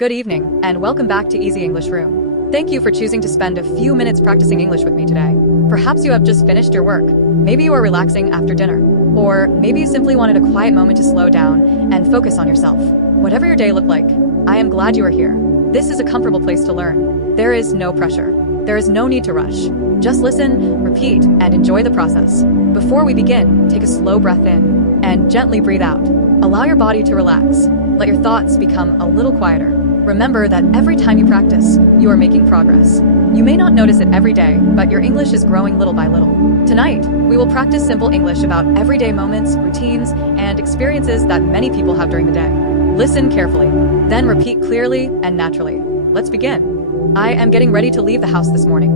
Good evening, and welcome back to Easy English Room. Thank you for choosing to spend a few minutes practicing English with me today. Perhaps you have just finished your work. Maybe you are relaxing after dinner. Or maybe you simply wanted a quiet moment to slow down and focus on yourself. Whatever your day looked like, I am glad you are here. This is a comfortable place to learn. There is no pressure. There is no need to rush. Just listen, repeat, and enjoy the process. Before we begin, take a slow breath in and gently breathe out. Allow your body to relax. Let your thoughts become a little quieter. Remember that every time you practice, you are making progress. You may not notice it every day, but your English is growing little by little. Tonight, we will practice simple English about everyday moments, routines, and experiences that many people have during the day. Listen carefully, then repeat clearly and naturally. Let's begin. I am getting ready to leave the house this morning.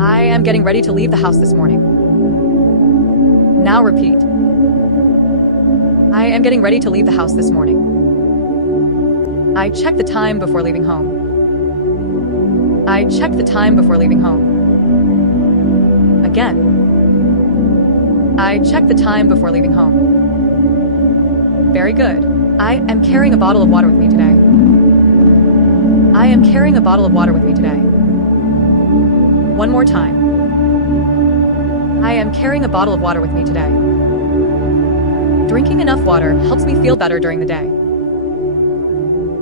I am getting ready to leave the house this morning. Now repeat. I am getting ready to leave the house this morning. I check the time before leaving home. I check the time before leaving home. Again. I check the time before leaving home. Very good. I am carrying a bottle of water with me today. I am carrying a bottle of water with me today. One more time. I am carrying a bottle of water with me today. Drinking enough water helps me feel better during the day.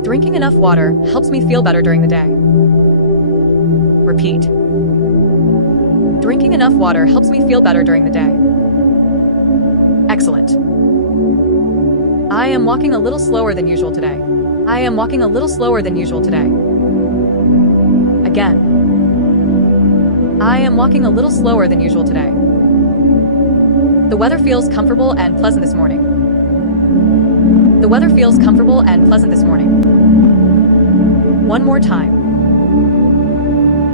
Drinking enough water helps me feel better during the day. Repeat. Drinking enough water helps me feel better during the day. Excellent. I am walking a little slower than usual today. I am walking a little slower than usual today. Again. I am walking a little slower than usual today. The weather feels comfortable and pleasant this morning. The weather feels comfortable and pleasant this morning. One more time.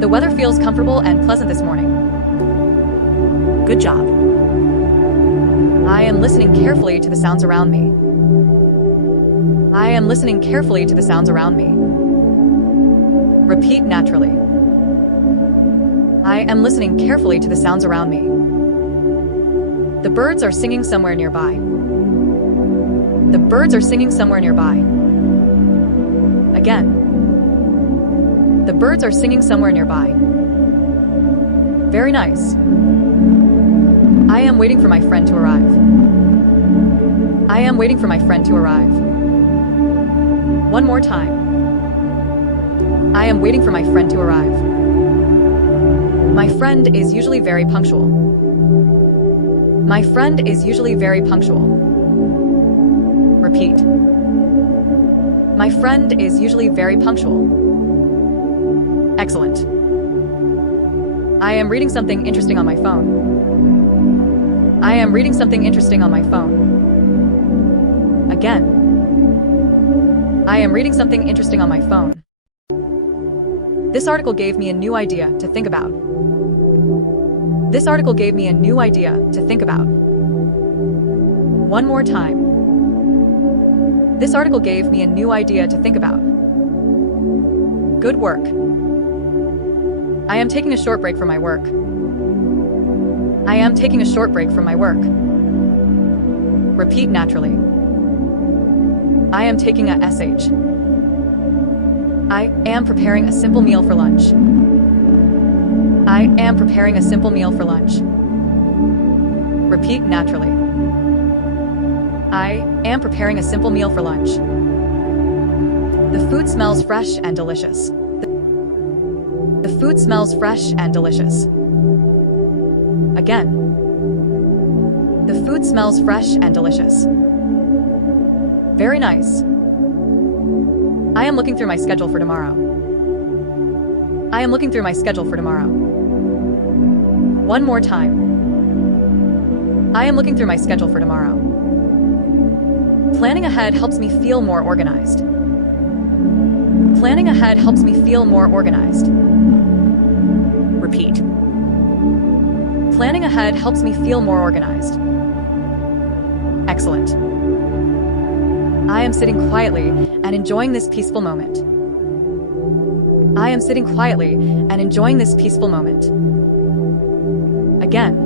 The weather feels comfortable and pleasant this morning. Good job. I am listening carefully to the sounds around me. I am listening carefully to the sounds around me. Repeat naturally. I am listening carefully to the sounds around me. The birds are singing somewhere nearby. The birds are singing somewhere nearby. Again. The birds are singing somewhere nearby. Very nice. I am waiting for my friend to arrive. I am waiting for my friend to arrive. One more time. I am waiting for my friend to arrive. My friend is usually very punctual. My friend is usually very punctual. Repeat. My friend is usually very punctual. Excellent. I am reading something interesting on my phone. I am reading something interesting on my phone. Again. I am reading something interesting on my phone. This article gave me a new idea to think about. This article gave me a new idea to think about. One more time. This article gave me a new idea to think about. Good work. I am taking a short break from my work. I am taking a short break from my work. Repeat naturally. I am taking a SH. I am preparing a simple meal for lunch. I am preparing a simple meal for lunch. Repeat naturally. I am preparing a simple meal for lunch. The food smells fresh and delicious. The food smells fresh and delicious. Again. The food smells fresh and delicious. Very nice. I am looking through my schedule for tomorrow. I am looking through my schedule for tomorrow. One more time. I am looking through my schedule for tomorrow. Planning ahead helps me feel more organized. Planning ahead helps me feel more organized. Repeat. Planning ahead helps me feel more organized. Excellent. I am sitting quietly and enjoying this peaceful moment. I am sitting quietly and enjoying this peaceful moment. Again.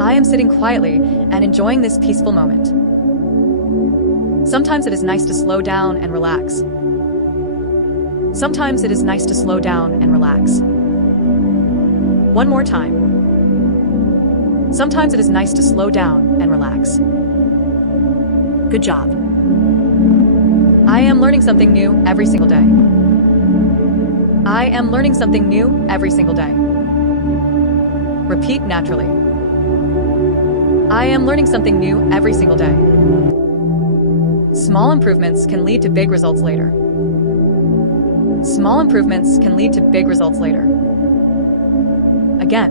I am sitting quietly and enjoying this peaceful moment. Sometimes it is nice to slow down and relax. Sometimes it is nice to slow down and relax. One more time. Sometimes it is nice to slow down and relax. Good job. I am learning something new every single day. I am learning something new every single day. Repeat naturally. I am learning something new every single day. Small improvements can lead to big results later. Small improvements can lead to big results later. Again.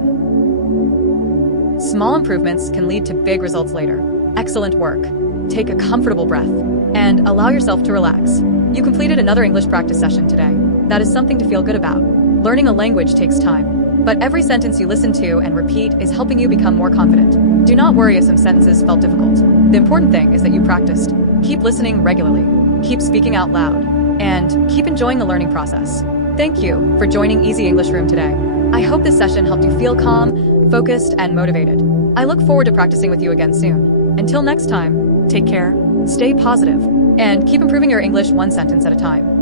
Small improvements can lead to big results later. Excellent work. Take a comfortable breath and allow yourself to relax. You completed another English practice session today. That is something to feel good about. Learning a language takes time, but every sentence you listen to and repeat is helping you become more confident. Do not worry if some sentences felt difficult. The important thing is that you practiced. Keep listening regularly. Keep speaking out loud. And keep enjoying the learning process. Thank you for joining Easy English Room today. I hope this session helped you feel calm, focused, and motivated. I look forward to practicing with you again soon. Until next time, take care, stay positive, and keep improving your English one sentence at a time.